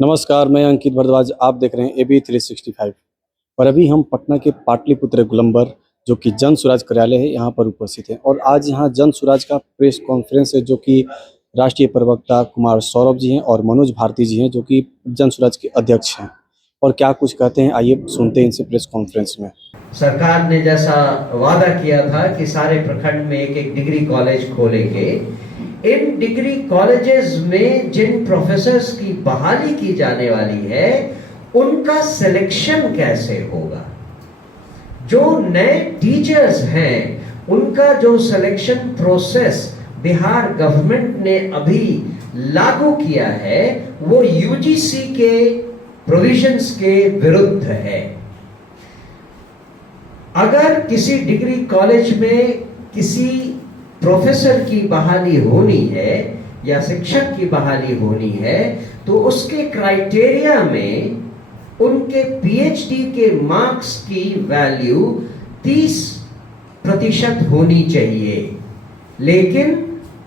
नमस्कार, मैं अंकित भारद्वाज। आप देख रहे हैं AB 365 और अभी हम पटना के पाटलिपुत्र गोलंबर जो कि जन सुराज कार्यालय है यहाँ पर उपस्थित हैं और आज यहाँ जन सुराज का प्रेस कॉन्फ्रेंस है जो कि राष्ट्रीय प्रवक्ता कुमार सौरभ जी हैं और मनोज भारती जी हैं जो कि जन सुराज के अध्यक्ष हैं। और क्या कुछ कहते हैं आइए सुनते हैं इनसे प्रेस कॉन्फ्रेंस में। सरकार ने जैसा वादा किया था कि सारे प्रखंड में एक एक डिग्री कॉलेज खोलेंगे, इन डिग्री कॉलेजेस में जिन प्रोफेसर्स की बहाली की जाने वाली है उनका सिलेक्शन कैसे होगा। जो नए टीचर्स हैं उनका जो सिलेक्शन प्रोसेस बिहार गवर्नमेंट ने अभी लागू किया है वो यूजीसी के प्रोविजंस के विरुद्ध है। अगर किसी डिग्री कॉलेज में किसी प्रोफेसर की बहाली होनी है या शिक्षक की बहाली होनी है तो उसके क्राइटेरिया में उनके पीएचडी के मार्क्स की वैल्यू 30% होनी चाहिए, लेकिन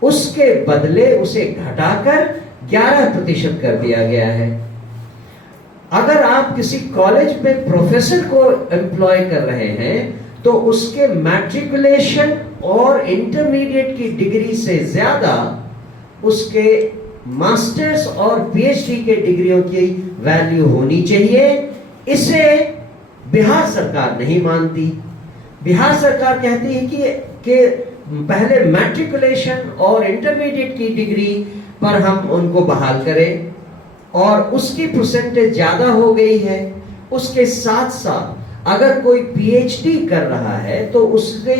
उसके बदले उसे घटाकर 11% कर दिया गया है। अगर आप किसी कॉलेज में प्रोफेसर को एम्प्लॉय कर रहे हैं तो उसके मैट्रिकुलेशन और इंटरमीडिएट की डिग्री से ज्यादा उसके मास्टर्स और पीएचडी के डिग्रियों की वैल्यू होनी चाहिए। इसे बिहार सरकार नहीं मानती। बिहार सरकार कहती है कि पहले मैट्रिकुलेशन और इंटरमीडिएट की डिग्री पर हम उनको बहाल करें और उसकी परसेंटेज ज्यादा हो गई है। उसके साथ साथ अगर कोई पीएचडी कर रहा है तो उसने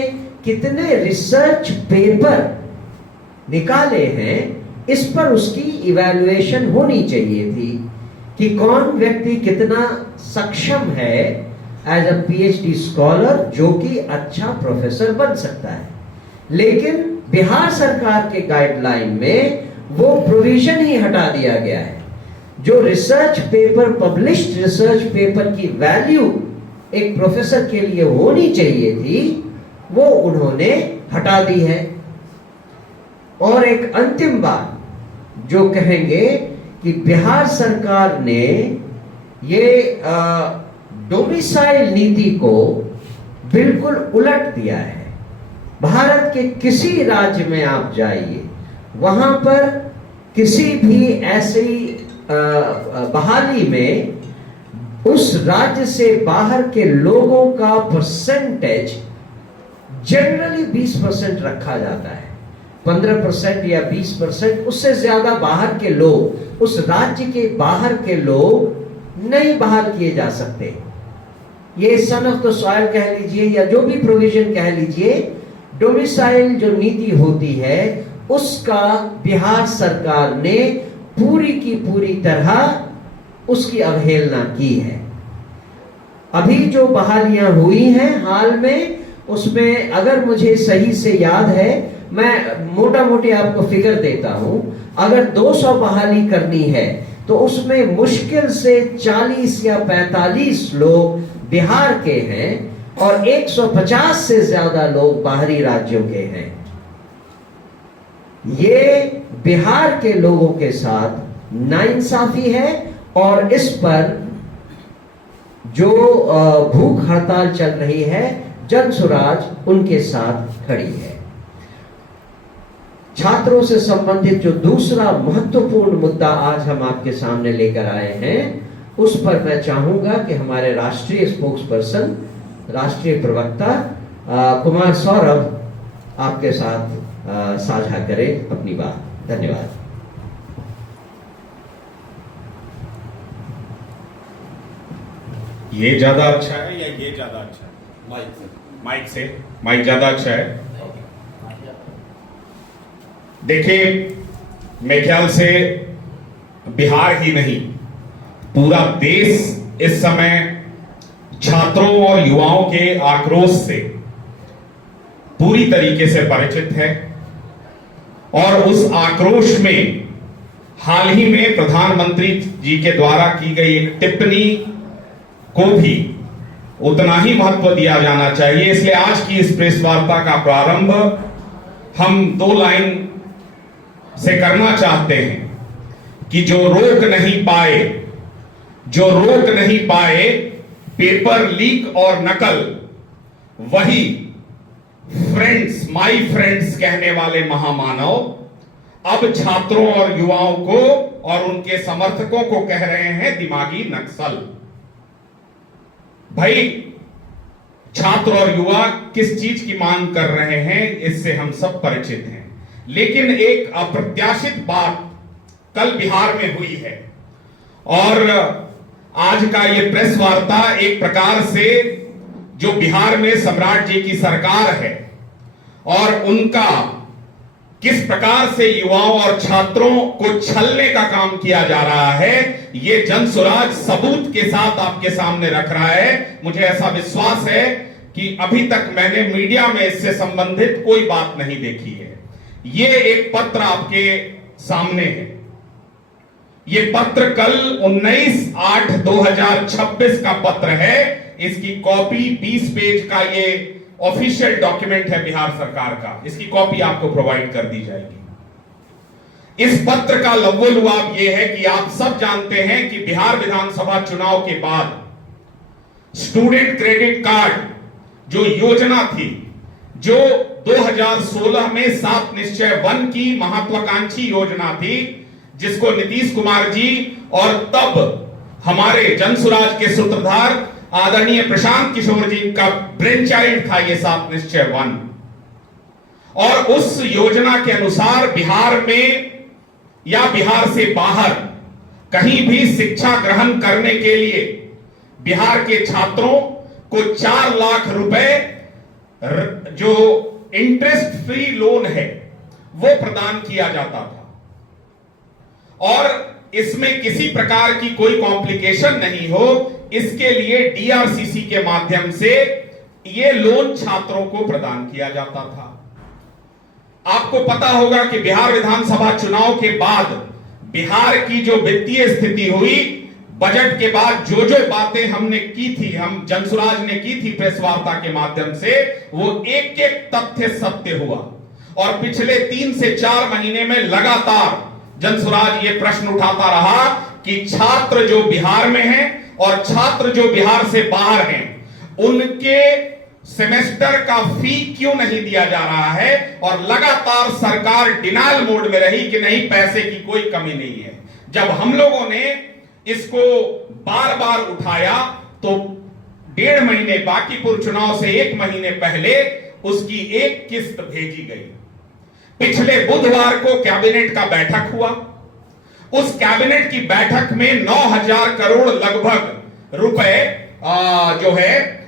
कितने रिसर्च पेपर निकाले हैं इस पर उसकी इवैल्यूएशन होनी चाहिए थी कि कौन व्यक्ति कितना सक्षम है एज अ पीएचडी स्कॉलर जो कि अच्छा प्रोफेसर बन सकता है। लेकिन बिहार सरकार के गाइडलाइन में वो प्रोविजन ही हटा दिया गया है। जो research paper, published research paper की वैल्यू एक प्रोफेसर के लिए होनी चाहिए थी वो उन्होंने हटा दी है। और एक अंतिम बात जो कहेंगे कि बिहार सरकार ने ये डोमिसाइल नीति को बिल्कुल उलट दिया है। भारत के किसी राज्य में आप जाइए, वहां पर किसी भी ऐसी बहाली में उस राज्य से बाहर के लोगों का परसेंटेज जनरली 20% रखा जाता है। 15% या 20%, उससे ज्यादा बाहर के लोग, उस राज्य के बाहर के लोग नहीं बहाल किए जा सकते। ये सन ऑफ द सॉइल कह लीजिए या जो भी प्रोविजन कह लीजिए, डोमिसाइल जो नीति होती है उसका बिहार सरकार ने पूरी की पूरी तरह उसकी अवहेलना की है। अभी जो बहालियां हुई हैं हाल में, उसमें अगर मुझे सही से याद है, मैं मोटा मोटी आपको फिगर देता हूं, अगर 200 बहाली करनी है तो उसमें मुश्किल से 40 या 45 लोग बिहार के हैं और 150 से ज्यादा लोग बाहरी राज्यों के हैं। ये बिहार के लोगों के साथ नाइंसाफी है और इस पर जो भूख हड़ताल चल रही है जन सुराज उनके साथ खड़ी है। छात्रों से संबंधित जो दूसरा महत्वपूर्ण मुद्दा आज हम आपके सामने लेकर आए हैं उस पर मैं चाहूंगा कि हमारे राष्ट्रीय स्पोक्स पर्सन, राष्ट्रीय प्रवक्ता कुमार सौरभ आपके साथ साझा करें अपनी बात। धन्यवाद। ये ज्यादा अच्छा है या ये ज्यादा अच्छा है? माइक ज्यादा अच्छा है। देखिए, मेरे ख्याल से बिहार ही नहीं पूरा देश इस समय छात्रों और युवाओं के आक्रोश से पूरी तरीके से परिचित है और उस आक्रोश में हाल ही में प्रधानमंत्री जी के द्वारा की गई एक टिप्पणी को भी उतना ही महत्व दिया जाना चाहिए। इसलिए आज की इस प्रेस वार्ता का प्रारंभ हम 2 लाइन से करना चाहते हैं कि जो रोक नहीं पाए जो रोक नहीं पाए पेपर लीक और नकल, वही फ्रेंड्स, माय फ्रेंड्स कहने वाले महामानव अब छात्रों और युवाओं को और उनके समर्थकों को कह रहे हैं दिमागी नक्सल। भाई, छात्र और युवा किस चीज की मांग कर रहे हैं इससे हम सब परिचित हैं, लेकिन एक अप्रत्याशित बात कल बिहार में हुई है और आज का ये प्रेस वार्ता एक प्रकार से जो बिहार में सम्राट जी की सरकार है और उनका किस प्रकार से युवाओं और छात्रों को छलने का काम किया जा रहा है, ये जनसुराज सबूत के साथ आपके सामने रख रहा है। मुझे ऐसा विश्वास है कि अभी तक मैंने मीडिया में इससे संबंधित कोई बात नहीं देखी है। ये एक पत्र आपके सामने है। ये पत्र कल 19/8/2026 का पत्र है। इसकी कॉपी 20 पेज का ये ऑफिशियल डॉक्यूमेंट है बिहार सरकार का। इसकी कॉपी आपको प्रोवाइड कर दी जाएगी। इस पत्र का लव्वोलुआब ये है कि आप सब जानते हैं कि बिहार विधानसभा चुनाव के बाद स्टूडेंट क्रेडिट कार्ड जो योजना थी, जो 2016 में 7 निश्चय 1 की महत्वाकांक्षी योजना थी, जिसको नीतीश कुमार जी और तब हमारे जनसुराज के सूत्रधार आदरणीय प्रशांत किशोर जी का ब्रेन चाइल्ड था ये 7 निश्चय 1। और उस योजना के अनुसार बिहार में या बिहार से बाहर कहीं भी शिक्षा ग्रहण करने के लिए बिहार के छात्रों को 4 लाख रुपए जो इंटरेस्ट फ्री लोन है वो प्रदान किया जाता था और इसमें किसी प्रकार की कोई कॉम्प्लिकेशन नहीं हो, इसके लिए डीआरसीसी के माध्यम से ये लोन छात्रों को प्रदान किया जाता था। आपको पता होगा कि बिहार विधानसभा चुनाव के बाद बिहार की जो वित्तीय स्थिति हुई, बजट के बाद जो जो बातें हमने की थी, हम जनसुराज ने की थी प्रेस वार्ता के माध्यम से, वो एक एक तथ्य सत्य हुआ। और पिछले 3 से 4 महीने में लगातार जनसुराज ये प्रश्न उठाता रहा कि छात्र जो बिहार में हैं और छात्र जो बिहार से बाहर हैं, उनके सेमेस्टर का फी क्यों नहीं दिया जा रहा है। और लगातार सरकार डिनायल मोड में रही कि नहीं, पैसे की कोई कमी नहीं है। जब हम लोगों ने इसको बार बार उठाया तो 1.5 महीने, बांकीपुर चुनाव से 1 महीने पहले उसकी एक किस्त भेजी गई। पिछले बुधवार को कैबिनेट का बैठक हुआ। उस कैबिनेट की बैठक में 9,000 करोड़ लगभग रुपए जो है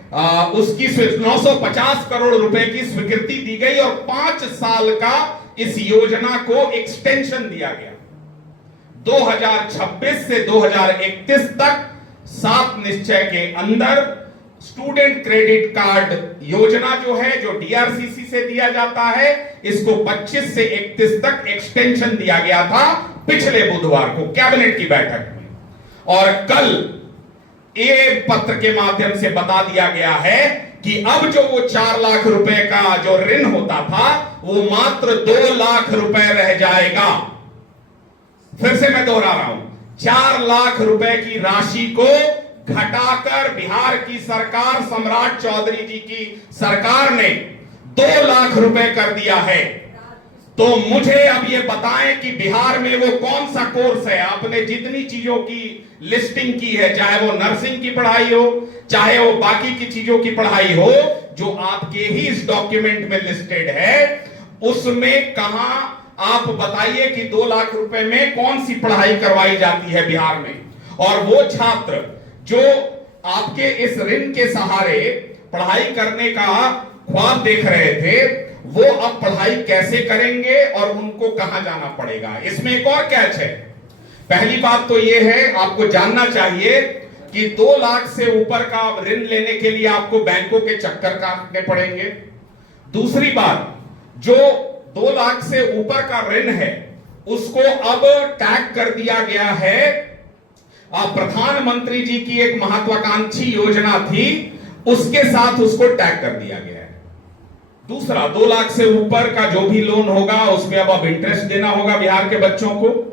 उसकी 950 करोड़ रुपए की स्वीकृति दी गई और 5 साल का इस योजना को एक्सटेंशन दिया गया। 2026 से 2031 तक 7 निश्चय के अंदर स्टूडेंट क्रेडिट कार्ड योजना जो है, जो डीआरसीसी से दिया जाता है, इसको 25 से 31 तक एक्सटेंशन दिया गया था पिछले बुधवार को कैबिनेट की बैठक में। और कल ये पत्र के माध्यम से बता दिया गया है कि अब जो वो 4 लाख रुपए का जो ऋण होता था, वो मात्र 2 लाख रुपए रह जाएगा। फिर से मैं दोहरा रहा हूं, 4 लाख रुपए की राशि को घटाकर बिहार की सरकार, सम्राट चौधरी जी की सरकार ने 2 लाख रुपए कर दिया है। तो मुझे अब ये बताएं कि बिहार में वो कौन सा कोर्स है। आपने जितनी चीजों की लिस्टिंग की है, चाहे वो नर्सिंग की पढ़ाई हो, चाहे वो बाकी की चीजों की पढ़ाई हो, जो आपके ही इस डॉक्यूमेंट में लिस्टेड है, उसमें कहां आप बताइए कि 2 लाख रुपए में कौन सी पढ़ाई करवाई जाती है बिहार में। और वो छात्र जो आपके इस ऋण के सहारे पढ़ाई करने का ख्वाब देख रहे थे, वो अब पढ़ाई कैसे करेंगे और उनको कहां जाना पड़ेगा। इसमें एक और कैच है। पहली बात तो यह है, आपको जानना चाहिए कि 2 लाख से ऊपर का ऋण लेने के लिए आपको बैंकों के चक्कर काटने पड़ेंगे। दूसरी बात, जो 2 लाख से ऊपर का ऋण है उसको अब टैग कर दिया गया है। प्रधानमंत्री जी की एक महत्वाकांक्षी योजना थी, उसके साथ उसको टैग कर दिया गया है। दूसरा, 2 लाख से ऊपर का जो भी लोन होगा उसमें अब इंटरेस्ट देना होगा बिहार के बच्चों को।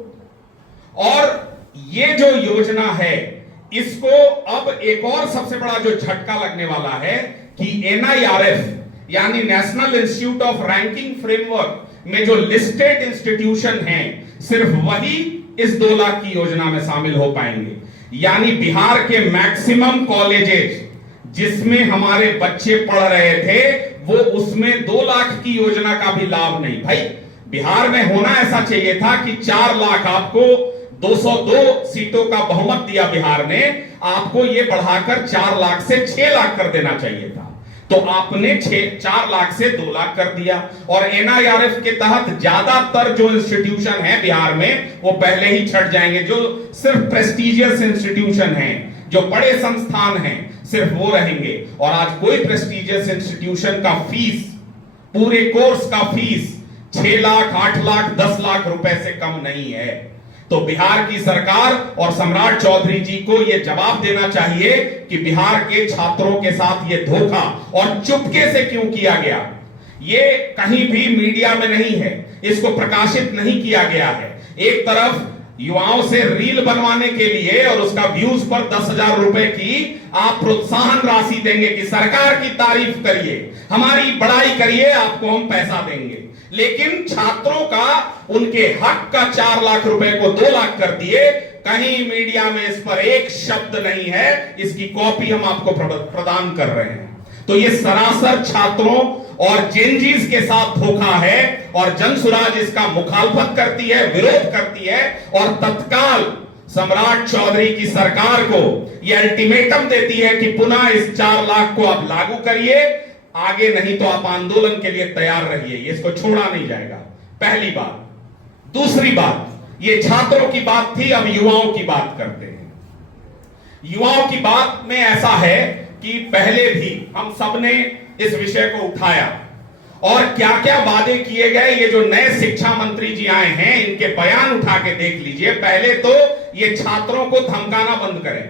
और ये जो योजना है, इसको अब एक और सबसे बड़ा जो झटका लगने वाला है कि NIRF यानी national institute of ranking framework में जो लिस्टेड इंस्टीट्यूशन हैं, सिर्फ वही इस 2 लाख की योजना में शामिल हो पाएंगे। यानी बिहार के मैक्सिमम कॉलेजेस जिसमें हमारे बच्चे पढ़ रहे थे, वो उसमें 2 लाख की योजना का भी लाभ नहीं। भाई बिहार में होना ऐसा चाहिए था कि 4 लाख, आपको 202 सीटों का बहुमत दिया बिहार ने, आपको ये बढ़ाकर 4 लाख से 6 लाख कर देना चाहिए था। तो आपने 4 लाख से 2 लाख कर दिया। और NIRF के तहत ज्यादातर जो इंस्टीट्यूशन है बिहार में वो पहले ही छट जाएंगे। जो सिर्फ प्रेस्टिजियस इंस्टीट्यूशन हैं, जो बड़े संस्थान हैं, सिर्फ वो रहेंगे। और आज कोई प्रेस्टिजियस इंस्टीट्यूशन का फीस, पूरे कोर्स का फीस 6 लाख, 8 लाख, 10 लाख रुपए से कम नहीं है। तो बिहार की सरकार और सम्राट चौधरी जी को यह जवाब देना चाहिए कि बिहार के छात्रों के साथ यह धोखा और चुपके से क्यों किया गया। ये कहीं भी मीडिया में नहीं है, इसको प्रकाशित नहीं किया गया है। एक तरफ युवाओं से रील बनवाने के लिए और उसका व्यूज पर 10,000 रुपए की आप प्रोत्साहन राशि देंगे कि सरकार की तारीफ करिए, हमारी बड़ाई करिए, आपको हम पैसा देंगे। लेकिन छात्रों का, उनके हक का 4 लाख रुपए को 2 लाख कर दिए। कहीं मीडिया में इस पर एक शब्द नहीं है। इसकी कॉपी हम आपको प्रदान कर रहे हैं। तो ये सरासर छात्रों और जेनजीज के साथ धोखा है और जनसुराज इसका मुखालफत करती है, विरोध करती है और तत्काल सम्राट चौधरी की सरकार को यह अल्टीमेटम देती है कि पुनः इस 4 लाख को आप लागू करिए, आगे नहीं तो आप आंदोलन के लिए तैयार रहिए। इसको छोड़ा नहीं जाएगा। पहली बात। दूसरी बात, ये छात्रों की बात थी, अब युवाओं की बात करते हैं। युवाओं की बात में ऐसा है कि पहले भी हम सबने इस विषय को उठाया और क्या क्या वादे किए गए। ये जो नए शिक्षा मंत्री जी आए हैं, इनके बयान उठा के देख लीजिए। पहले तो ये छात्रों को धमकाना बंद करें।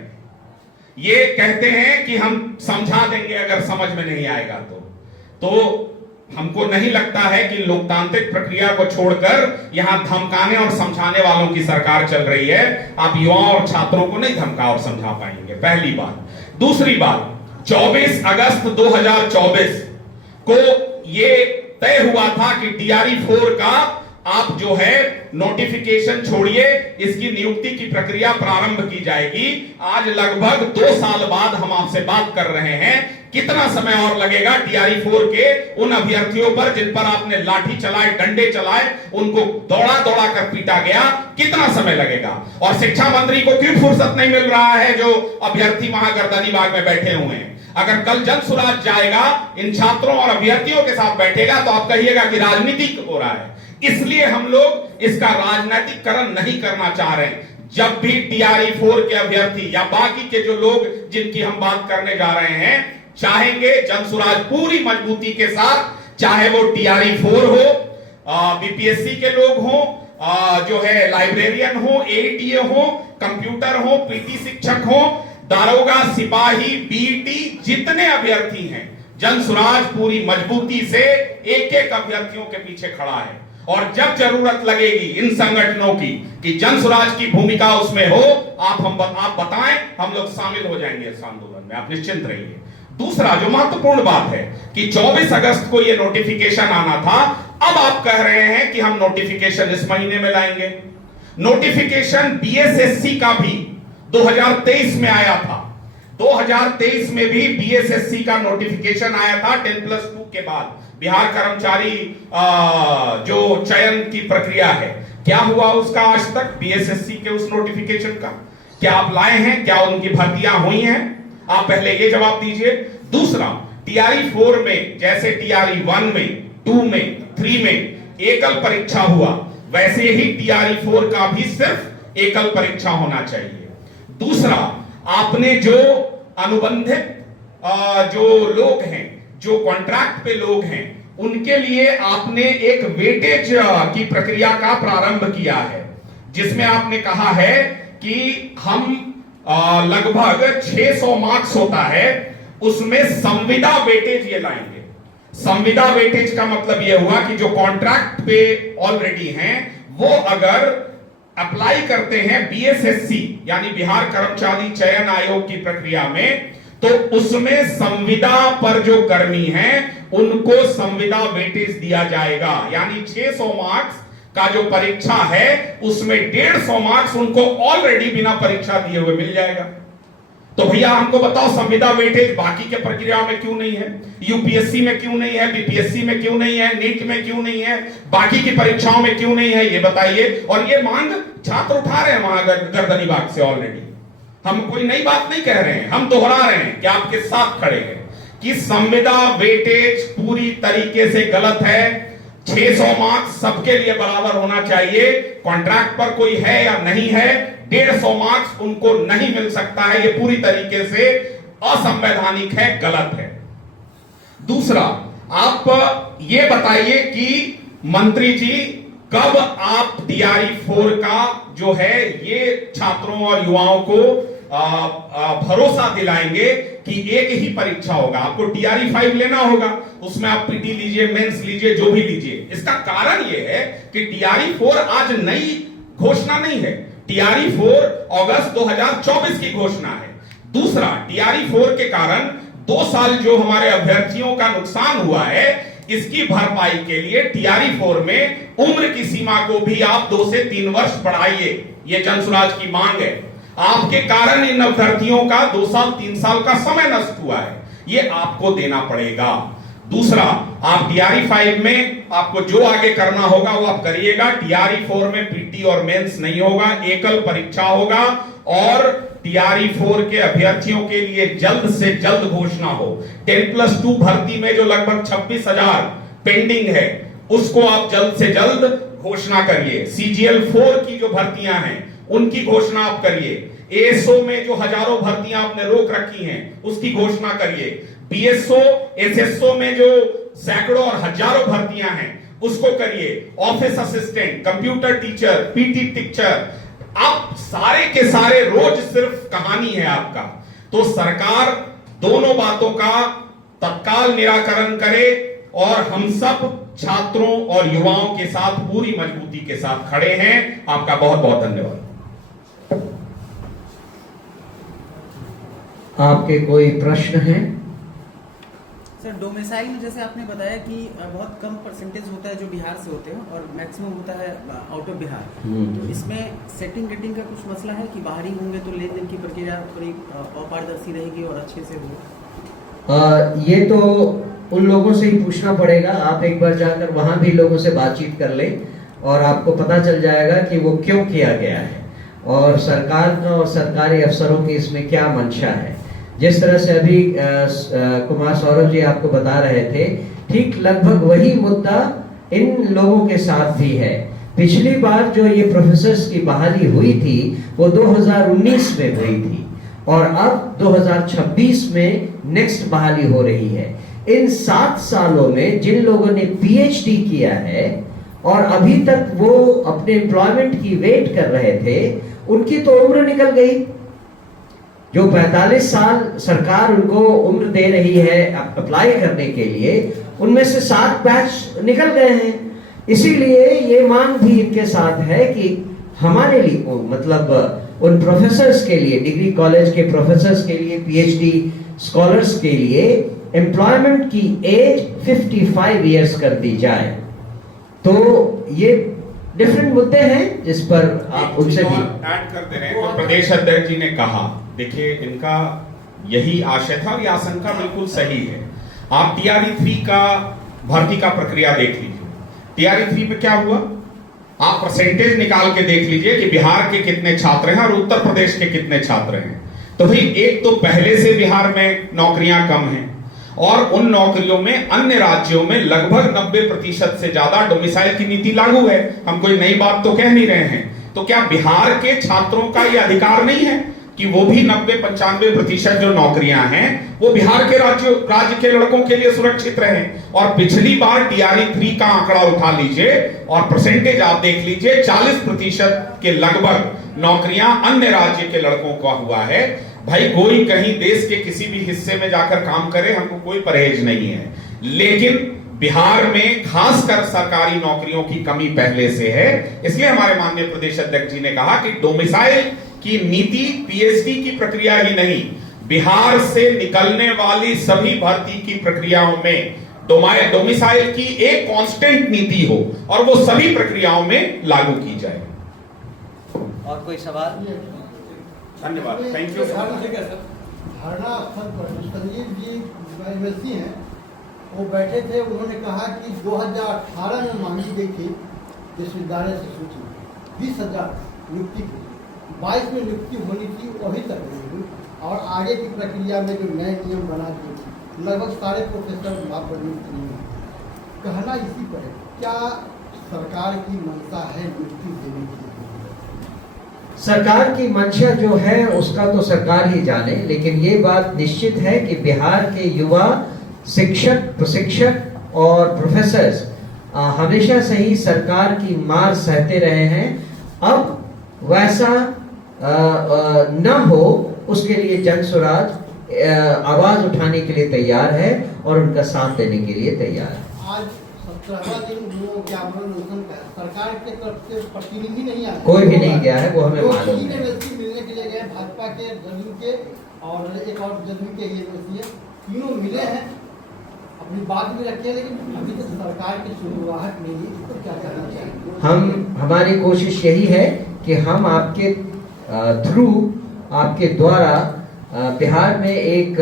ये कहते हैं कि हम समझा देंगे अगर समझ में नहीं आएगा तो हमको नहीं लगता है कि लोकतांत्रिक प्रक्रिया को छोड़कर यहां धमकाने और समझाने वालों की सरकार चल रही है। आप युवाओं और छात्रों को नहीं धमका और समझा पाएंगे, पहली बात। दूसरी बात, 24 अगस्त 2024 को यह तय हुआ था कि DRE 4 का आप जो है नोटिफिकेशन छोड़िए, इसकी नियुक्ति की प्रक्रिया प्रारंभ की जाएगी। आज लगभग 2 साल बाद हम आपसे बात कर रहे हैं। कितना समय और लगेगा DRE 4 के उन अभ्यर्थियों पर जिन पर आपने लाठी चलाए, डंडे चलाए, उनको दौड़ा दौड़ा कर पीटा गया, कितना समय लगेगा? और शिक्षा मंत्री को क्यों फुर्सत नहीं मिल रहा है जो अभ्यर्थी वहां गर्दनी बाग में बैठे हुए हैं? अगर कल जनसुराज जाएगा, इन छात्रों और अभ्यर्थियों के साथ बैठेगा तो आप कहिएगा कि राजनीतिक हो रहा है। इसलिए हम लोग इसका राजनीतिकरण नहीं करना चाह रहे हैं। जब भी DRE 4 के अभ्यर्थी या बाकी के जो लोग जिनकी हम बात करने जा रहे हैं चाहेंगे, जनसुराज पूरी मजबूती के साथ, चाहे वो DRE 4 हो, BPSC के लोग हो, जो है लाइब्रेरियन हो, ATA हो, कंप्यूटर हो, PT शिक्षक हो, दारोगा, सिपाही, BT, जितने अभ्यर्थी हैं, जनसुराज पूरी मजबूती से एक एक अभ्यर्थियों के पीछे खड़ा है। और जब जरूरत लगेगी इन संगठनों की कि जनसुराज की भूमिका उसमें हो, आप बताएं, हम लोग शामिल हो जाएंगे इस आंदोलन में, आप निश्चिंत रहिए। दूसरा जो महत्वपूर्ण बात है कि 24 अगस्त को यह नोटिफिकेशन आना था। अब आप कह रहे हैं कि हम नोटिफिकेशन इस महीने में लाएंगे। नोटिफिकेशन BSSC का भी 2023 में आया था। 2023 में भी BSSC का नोटिफिकेशन आया था 10+2 के बाद। बिहार कर्मचारी जो चयन की प्रक्रिया है, क्या हुआ उसका आज तक? BSSC के उस नोटिफिकेशन का क्या आप लाए हैं? क्या उनकी भर्तियां हुई हैं? आप पहले ये जवाब दीजिए। दूसरा, DRE 4 में जैसे DRE 1 में, 2 में, 3 में एकल परीक्षा हुआ, वैसे ही DRE 4 का भी सिर्फ एकल परीक्षा होना चाहिए। दूसरा, आपने जो अनुबंधित जो लोग हैं, जो कॉन्ट्रैक्ट पे लोग हैं, उनके लिए आपने एक वेटेज की प्रक्रिया का प्रारंभ किया है, जिसमें आपने कहा है कि हम लगभग 600 मार्क्स होता है, उसमें संविदा वेटेज ये लाएंगे। संविदा वेटेज का मतलब यह हुआ कि जो कॉन्ट्रैक्ट पे ऑलरेडी हैं, वो अगर अप्लाई करते हैं बीएसएससी यानी बिहार कर्मचारी चयन आयोग की प्रक्रिया में, तो उसमें संविदा पर जो कर्मी हैं उनको संविदा वेटेज दिया जाएगा। यानी 600 मार्क्स का जो परीक्षा है उसमें 150 मार्क्स उनको ऑलरेडी बिना परीक्षा दिए हुए मिल जाएगा। तो भैया हमको बताओ, संविदा वेटेज बाकी के प्रक्रिया में क्यों नहीं है? यूपीएससी में क्यों नहीं है? बीपीएससी में क्यों नहीं है? नीट में क्यों नहीं है? बाकी की परीक्षाओं में क्यों नहीं है? ये बताइए। और ये मांग छात्र उठा रहे हैं वहां गर्दनी बाग से ऑलरेडी। हम कोई नई बात नहीं कह रहे हैं, हम दोहरा रहे हैं कि आपके साथ खड़े हैं कि संविदा वेटेज पूरी तरीके से गलत है। 600 मार्क्स सबके लिए बराबर होना चाहिए। कॉन्ट्रैक्ट पर कोई है या नहीं है, 150 मार्क्स उनको नहीं मिल सकता है। ये पूरी तरीके से असंवैधानिक है, गलत है। दूसरा, आप ये बताइए कि मंत्री जी कब आप टीआरई 4 का जो है ये छात्रों और युवाओं को भरोसा दिलाएंगे कि एक ही परीक्षा होगा। आपको टीआरई 5 लेना होगा, उसमें आप पीटी लीजिए, मेंस लीजिए, जो भी लीजिए। इसका कारण यह है कि टीआरई 4 आज नई घोषणा नहीं है, टीआरई 4 अगस्त 2024 की घोषणा है। दूसरा, टीआरई 4 के कारण 2 साल जो हमारे अभ्यर्थियों का नुकसान हुआ है, इसकी भरपाई के लिए टीआरई 4 में उम्र की सीमा को भी आप 2 से 3 वर्ष बढ़ाइए। यह जनसुराज की मांग है। आपके कारण इन अभ्यर्थियों का 2 साल 3 साल का समय नष्ट हुआ है, यह आपको देना पड़ेगा। दूसरा, आप टीआरई 5 में आपको जो आगे करना होगा वो आप करिएगा। टीआरई 4 में पीटी और मेंस नहीं होगा, एकल परीक्षा होगा। और टीआरई 4 के अभ्यर्थियों के लिए जल्द से जल्द घोषणा हो। 10+2 भर्ती में जो लगभग 26,000 पेंडिंग है, उसको आप जल्द से जल्द घोषणा करिए। सीजीएल 4 की जो भर्तियां हैं उनकी घोषणा आप करिए। एएसओ में जो हजारों भर्तियां आपने रोक रखी हैं उसकी घोषणा करिए। बीएसओ एसएसओ में जो सैकड़ों और हजारों भर्तियां हैं उसको करिए। Office assistant, computer teacher, PT teacher, आप सारे के सारे रोज सिर्फ कहानी है आपका। तो सरकार दोनों बातों का तत्काल निराकरण करे और हम सब छात्रों और युवाओं के साथ पूरी मजबूती के साथ खड़े हैं। आपका बहुत बहुत धन्यवाद। आपके कोई प्रश्न हैं? सर, डोमिसाइल में जैसे आपने बताया कि बहुत कम परसेंटेज होता है जो बिहार से होते हैं और मैक्सिमम होता है आउट ऑफ बिहार। तो इसमें सेटिंग रेटिंग का कुछ मसला है कि बाहरी होंगे तो लेन देन की प्रक्रिया थोड़ी अपारदर्शी रहेगी और अच्छे से होगा? ये तो उन लोगों से ही पूछना पड़ेगा। आप एक बार जाकर वहां भी लोगों से बातचीत कर लें और आपको पता चल जाएगा कि वो क्यों किया गया है और सरकार का और सरकारी अफसरों की इसमें क्या मंशा है। जिस तरह से अभी कुमार सौरभ जी आपको बता रहे थे, ठीक लगभग वही मुद्दा इन लोगों के साथ भी है। पिछली बार जो ये प्रोफेसर्स की बहाली हुई थी वो 2019 में हुई थी और अब 2026 में नेक्स्ट बहाली हो रही है। इन 7 सालों में जिन लोगों ने पीएचडी किया है और अभी तक वो अपने एम्प्लॉयमेंट की वेट कर रहे थे, उनकी तो उम्र निकल गई। जो 45 साल सरकार उनको उम्र दे रही है अप्लाई करने के लिए, उनमें से 7 बैच निकल गए हैं। इसीलिए ये मांग भी इनके साथ है कि हमारे लिए, मतलब उन प्रोफेसर्स के लिए, डिग्री कॉलेज के प्रोफेसर्स के लिए, पीएचडी स्कॉलर्स के लिए एम्प्लॉयमेंट की एज 55 इयर्स कर दी जाए। तो ये डिफरेंट मुद्दे हैं जिस पर आप उनसे भी ऐड करते रहे। तो प्रदेश अध्यक्ष जी ने कहा, देखिए इनका यही आशय था और ये आशंका बिल्कुल सही है। आप टीआरई 3 का भर्ती का प्रक्रिया देख लीजिए। टीआरई 3 में क्या हुआ, आप परसेंटेज निकाल के देख लीजिए कि बिहार के कितने छात्र हैं और उत्तर प्रदेश के कितने छात्र हैं। तो भाई एक तो पहले से बिहार में नौकरियां कम हैं और उन नौकरियों में अन्य राज्यों में लगभग 90% से ज्यादा डोमिसाइल की नीति लागू है। हम कोई नई बात तो कह नहीं रहे हैं। तो क्या बिहार के छात्रों का यह अधिकार नहीं है कि वो भी 90-95% जो नौकरियां हैं वो बिहार के राज्य के लड़कों के लिए सुरक्षित रहे? और पिछली बार टीआरई 3 का आंकड़ा उठा लीजिए और परसेंटेज आप देख लीजिए, 40% के लगभग नौकरियां अन्य राज्य के लड़कों का हुआ है। भाई कोई कहीं देश के किसी भी हिस्से में जाकर काम करे, हमको कोई परहेज नहीं है, लेकिन बिहार में खासकर सरकारी नौकरियों की कमी पहले से है। इसलिए हमारे माननीय प्रदेश अध्यक्ष जी ने कहा कि डोमिसाइल की नीति पीएचडी की प्रक्रिया ही नहीं, बिहार से निकलने वाली सभी भर्ती की प्रक्रियाओं में डोमिसाइल की एक कांस्टेंट नीति हो और वो सभी प्रक्रियाओं में लागू की जाए। और कोई सवाल? धन्यवाद, थैंक यू। धरना स्थल पर संजीव जी एमएलसी हैं, वो बैठे थे। उन्होंने कहा कि 2018 में मांगी गई थी विश्वविद्यालय से सूची 20,000 नियुक्ति की, 22 में नियुक्ति होनी थी, वही तक नहीं हुई। और आगे की प्रक्रिया में जो नए नियम बना दिए थे, लगभग सारे प्रोफेसर वहाँ पर नियुक्त नहीं हुए। कहना इसी पर है, क्या सरकार की मंशा है नियुक्ति देने की? सरकार की मंशा जो है उसका तो सरकार ही जाने, लेकिन ये बात निश्चित है कि बिहार के युवा शिक्षक, प्रशिक्षक और प्रोफेसर्स हमेशा से ही सरकार की मार सहते रहे हैं। अब वैसा न हो, उसके लिए जन स्वराज आवाज उठाने के लिए तैयार है और उनका साथ देने के लिए तैयार है। आज 17वां दिन वो ज्ञापन रोशन का सरकार की तरफ से प्रतिनिधि नहीं आया, कोई भी नहीं गया है, वो हमें मालूम है। मिलने के लिए गए, भाजपा के, जदयू के और एक और जदयू के एमएलसी है, तीनों मिले हैं, अपनी बात भी रखी है, लेकिन अभी तक सरकार की शुरुआत नहीं है। इसको क्या करना चाहिए? हमारी कोशिश यही है कि हम आपके थ्रू, आपके द्वारा बिहार में एक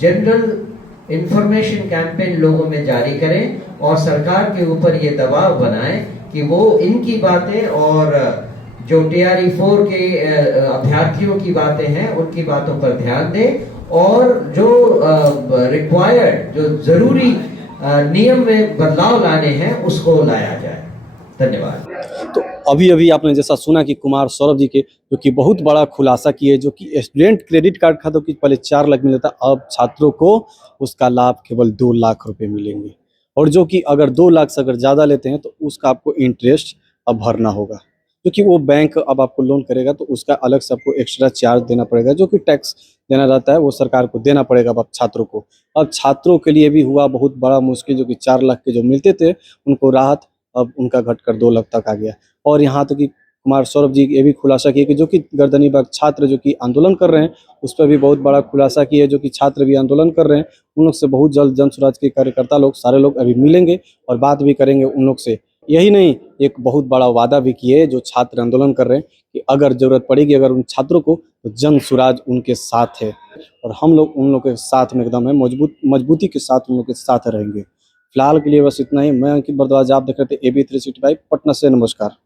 जनरल इंफॉर्मेशन कैंपेन लोगों में जारी करें और सरकार के ऊपर ये दबाव बनाएं कि वो इनकी बातें और जो TRE-4 के अभ्यर्थियों की बातें हैं उनकी बातों पर ध्यान दें और जो रिक्वायर्ड, जो जरूरी नियम में बदलाव लाने हैं उसको लाया जाए। धन्यवाद। तो अभी अभी आपने जैसा सुना कि कुमार सौरभ जी के जो कि बहुत बड़ा खुलासा किए, जो कि स्टूडेंट क्रेडिट कार्ड था तो कि पहले 4 लाख मिलता था, अब छात्रों को उसका लाभ केवल 2 लाख रुपए मिलेंगे। और जो कि अगर 2 लाख से अगर ज़्यादा लेते हैं तो उसका आपको इंटरेस्ट अब भरना होगा, क्योंकि वो बैंक अब आपको लोन करेगा तो उसका अलग से आपको एक्स्ट्रा चार्ज देना पड़ेगा, जो कि टैक्स देना रहता है वो सरकार को देना पड़ेगा अब छात्रों को। अब छात्रों के लिए भी हुआ बहुत बड़ा मुश्किल, जो कि 4 लाख के जो मिलते थे उनको राहत अब उनका घटकर 2 लाख तक आ गया। और यहाँ तक कि कुमार सौरभ जी ये भी खुलासा किए कि जो कि गर्दनीबाग छात्र जो कि आंदोलन कर रहे हैं उस पर भी बहुत बड़ा खुलासा किया, जो कि छात्र भी आंदोलन कर रहे हैं, उन लोग से बहुत जल्द जन स्वराज के कार्यकर्ता लोग सारे लोग अभी मिलेंगे और बात भी करेंगे उन लोग से। यही नहीं, एक बहुत बड़ा वादा भी किए जो छात्र आंदोलन कर रहे हैं कि अगर जरूरत पड़ेगी अगर उन छात्रों को, तो जन स्वराज उनके साथ है और हम लोग उन लोग के साथ में एकदम है, मजबूती के साथ उन लोग के साथ रहेंगे। फिलहाल के लिए बस इतना ही। मैं अंकित भारद्वाज, आप देख रहे थे AB 365 पटना से। नमस्कार।